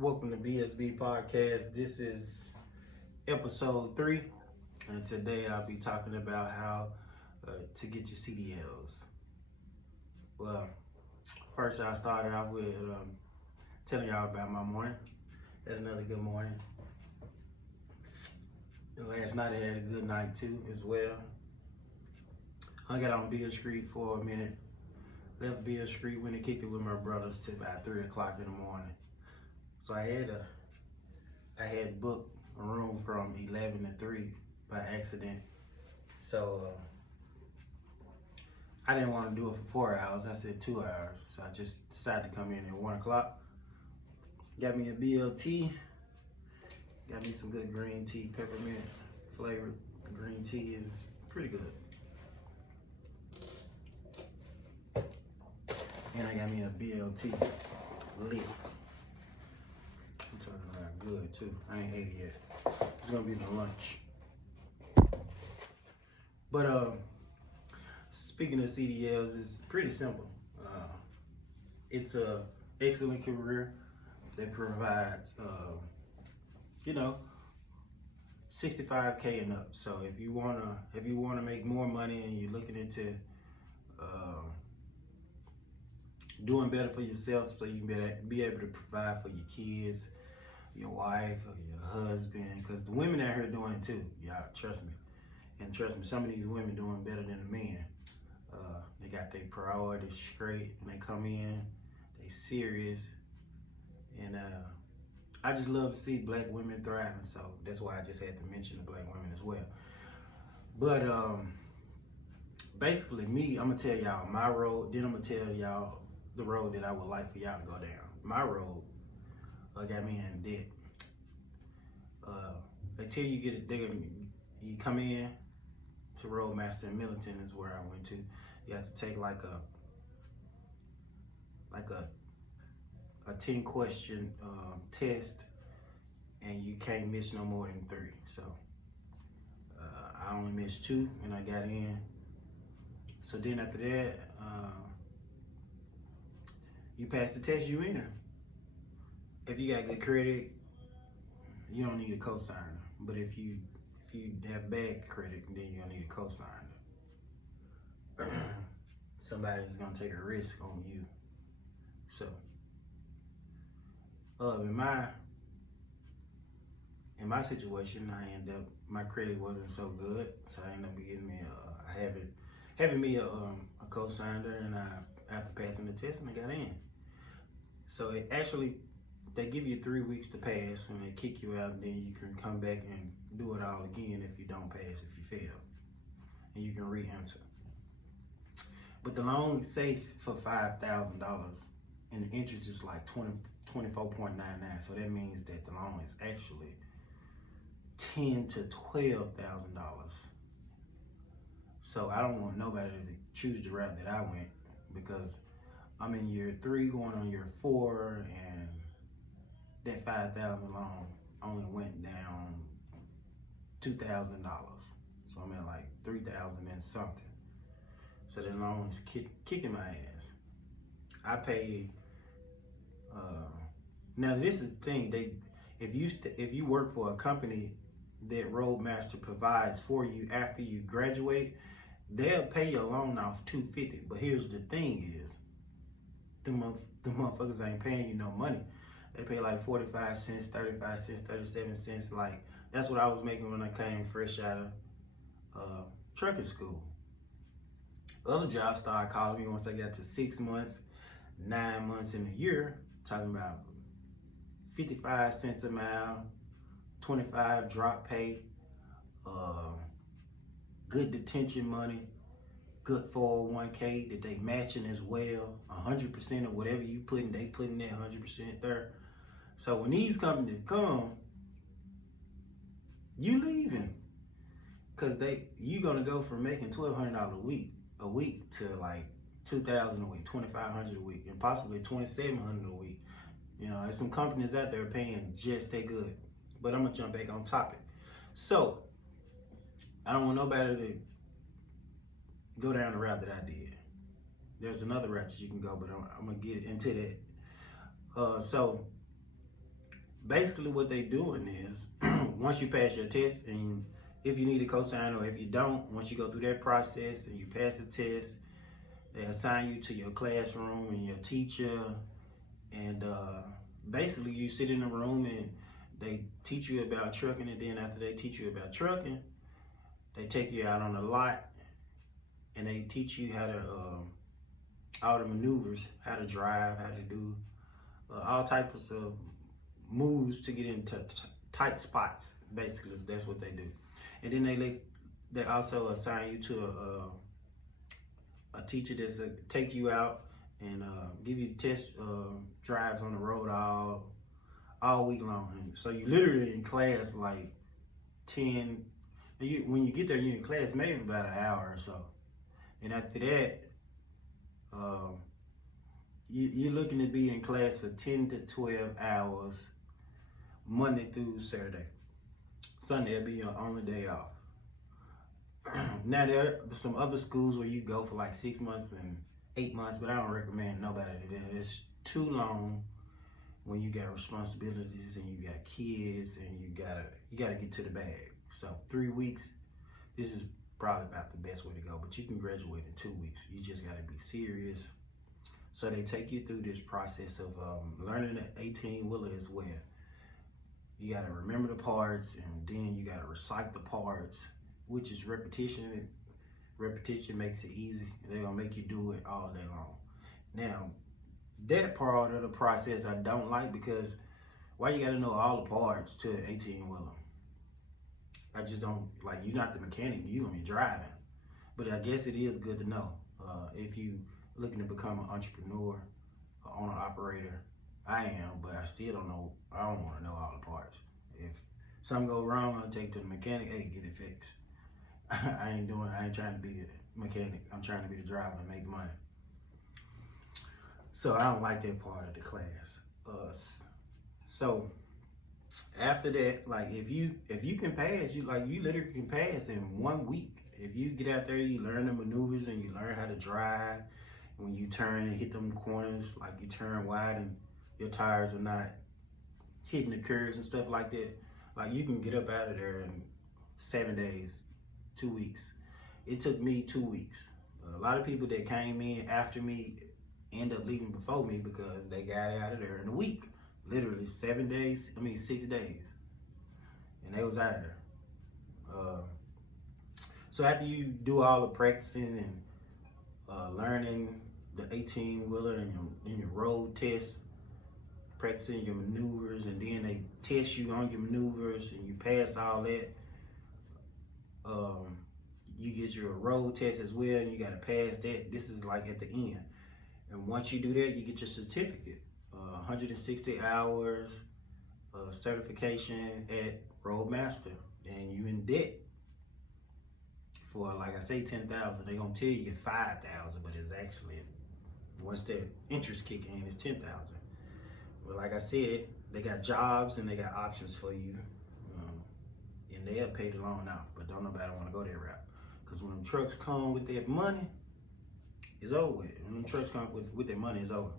Welcome to BSB Podcast. This is episode 3, and today I'll be talking about how to get your CDLs. Well, first I started off with telling y'all about my morning. Had another good morning. And last night I had a good night too, as well. Hung out on Beale Street for a minute. Left Beale Street, went and kicked it with my brothers till about 3 o'clock in the morning. So I had booked a room from 11 to 3 by accident. So I didn't want to do it for 4 hours. I said 2 hours. So I just decided to come in at 1 o'clock. Got me a BLT. Got me some good green tea, peppermint flavored green tea. Is pretty good. And I got me a BLT lit. I'm talking about good too. I ain't ate it yet. It's gonna be my lunch. But speaking of CDLs, it's pretty simple. It's a excellent career that provides, 65K and up. So if you wanna make more money and you're looking into doing better for yourself, so you can be able to provide for your kids, your wife, or your husband, because the women out here doing it too. Y'all trust me. And trust me, some of these women doing better than the men. They got their priorities straight and they come in, they serious. And I just love to see black women thriving, so that's why I just had to mention the black women as well. But basically me, I'm gonna tell y'all my road, then I'm gonna tell y'all the road that I would like for y'all to go down. My road got me in debt. Until you get it, you come in to Roadmaster in Millington is where I went to. You have to take like a 10 question test, and you can't miss no more than 3. So I only missed 2 and I got in. So then after that, you pass the test, you in. If you got good credit, you don't need a cosigner. But if you have bad credit, then you're gonna need a cosigner. Somebody's gonna take a risk on you. So in my situation, my credit wasn't so good, so I ended up getting me having me a cosigner, and after passing the test, and I got in. So they give you 3 weeks to pass, and they kick you out, and then you can come back and do it all again if you don't pass, if you fail, and you can re-enter. But the loan is safe for $5,000, and the interest is like 24.99. So that means that the loan is actually $10,000 to $12,000. So I don't want nobody to choose the route that I went, because I'm in year 3 going on year 4, and that $5,000 loan only went down $2,000. So I'm at like $3,000 and something. So the loan is kicking my ass. I paid. Now this is the thing. If you work for a company that Roadmaster provides for you after you graduate, they'll pay your loan off $250. But here's the thing: is the motherfuckers ain't paying you no money. They pay like 45 cents, 35 cents, 37 cents. Like, that's what I was making when I came fresh out of trucking school. Other jobs started calling me once I got to 6 months, 9 months in a year, talking about 55 cents a mile, 25 drop pay, good detention money, good 401k that they matching as well, 100% of whatever you put in, they putting that 100% there. So when these companies come, you leaving, cause you gonna go from making $1,200 a week to like $2,000 a week, $2,500 a week, and possibly $2,700 a week. There's some companies out there paying just that good. But I'm gonna jump back on topic. So I don't want nobody to go down the route that I did. There's another route that you can go, but I'm gonna get into that. So basically what they doing is once you pass your test, and if you need a cosigner or if you don't, once you go through that process and you pass the test, they assign you to your classroom and your teacher, and basically you sit in a room and they teach you about trucking, and then after they teach you about trucking, they take you out on the lot and they teach you how to all the maneuvers, how to drive, how to do all types of moves to get into tight spots. Basically, that's what they do. And then they also assign you to a teacher that's take you out and give you test drives on the road all week long. And so you literally in class like 10. When you get there, you're in class maybe about an hour or so. And after that, you're looking to be in class for 10 to 12 hours, Monday through Saturday. Sunday will be your only day off. Now there are some other schools where you go for like 6 months and 8 months, but I don't recommend nobody to do that. It's too long when you got responsibilities and you got kids and you gotta get to the bag. So 3 weeks, this is probably about the best way to go, but you can graduate in 2 weeks. You just gotta be serious. So they take you through this process of learning the 18-wheeler as well. You gotta remember the parts, and then you gotta recite the parts, which is repetition. Repetition makes it easy. They're gonna make you do it all day long. Now, that part of the process I don't like, because why you gotta know all the parts to an 18-wheeler? I just don't like. You're not the mechanic, you're gonna be driving. But I guess it is good to know if you looking to become an entrepreneur, an owner operator. I am, but I still don't know. I don't want to know all the parts. If something goes wrong, I'll take it to the mechanic. Hey, get it fixed. I ain't trying to be the mechanic. I'm trying to be the driver and make money. So I don't like that part of the class. So after that, like if you can pass, you literally can pass in 1 week. If you get out there, you learn the maneuvers and you learn how to drive. When you turn and hit them corners, like you turn wide and your tires are not hitting the curves and stuff like that, like you can get up out of there in 7 days, 2 weeks. It took me 2 weeks. A lot of people that came in after me end up leaving before me because they got out of there in a week. Literally 6 days, and they was out of there. So after you do all the practicing and learning the 18-wheeler and your road test, practicing your maneuvers, and then they test you on your maneuvers and you pass all that, you get your road test as well, and you got to pass that. This is like at the end. And once you do that, you get your certificate. 160 hours certification at Roadmaster, and you in debt for, like I say, 10,000. They're gonna tell you get 5,000, but it's actually, once that interest kick in, it's 10,000. But like I said, they got jobs and they got options for you, and they'll pay the loan out. But don't nobody want to go that route, because when them trucks come with that money, it's over with. When them trucks come with that money, it's over.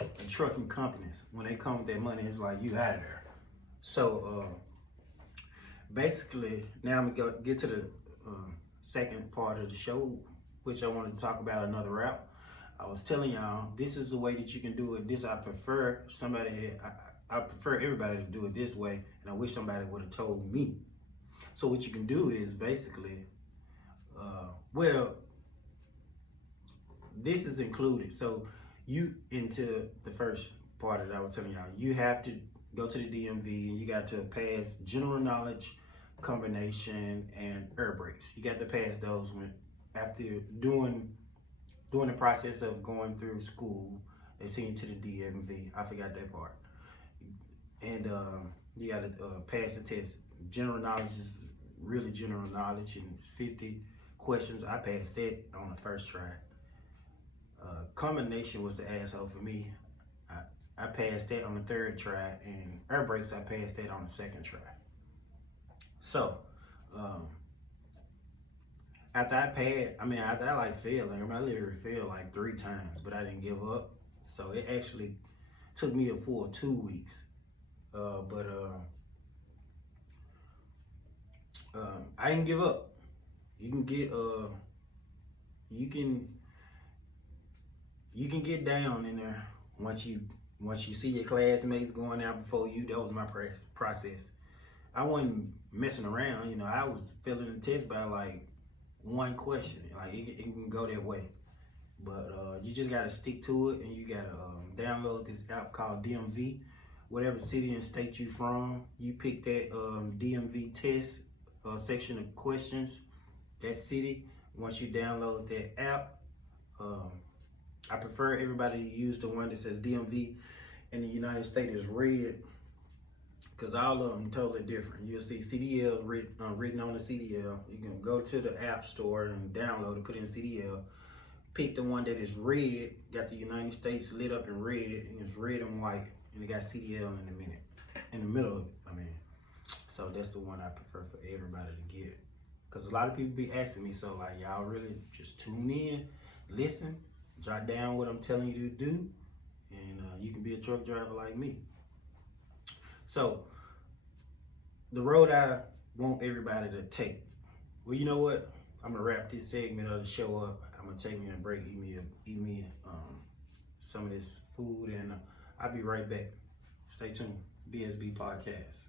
And trucking companies, when they come with that money, it's like you out of there. So basically, now I'm gonna get to the second part of the show, which I wanted to talk about another route. I was telling y'all, this is the way that you can do it. This I prefer I prefer everybody to do it this way, and I wish somebody would have told me. So what you can do is basically, this is included. So you, into the first part that I was telling y'all, you have to go to the DMV and you got to pass general knowledge, combination, and air brakes. You got to pass those after doing the process of going through school. They send you to the DMV. I forgot that part. And you got to pass the test. General knowledge is really general knowledge, and it's 50 questions. I passed that on the first try. Combination was the asshole for me. I passed that on the third try, and air brakes, I passed that on the second try. So after I like failing, I literally failed like 3 times, but I didn't give up. So it actually Took me a full 2 weeks. But I didn't give up. You can get you can get down in there once you see your classmates going out before you. That was my process. I wasn't messing around. You know, I was filling the test by like one question. Like it can go that way. But you just gotta stick to it, and you gotta download this app called DMV. Whatever city and state you from, you pick that DMV test section of questions, that city. Once you download that app, I prefer everybody to use the one that says DMV in the United States is red, because all of them totally different. You'll see CDL written on the CDL. You can go to the app store and download it, put in CDL. Pick the one that is red, got the United States lit up in red, and it's red and white, and it got CDL in the middle of it. I mean, so that's the one I prefer for everybody to get. Because a lot of people be asking me, so like, y'all really just tune in, listen, jot down what I'm telling you to do, and you can be a truck driver like me. So, the road I want everybody to take. Well, you know what? I'm gonna wrap this segment of the show up. I'm gonna take me a break, eat me some of this food, and I'll be right back. Stay tuned. BSB Podcast.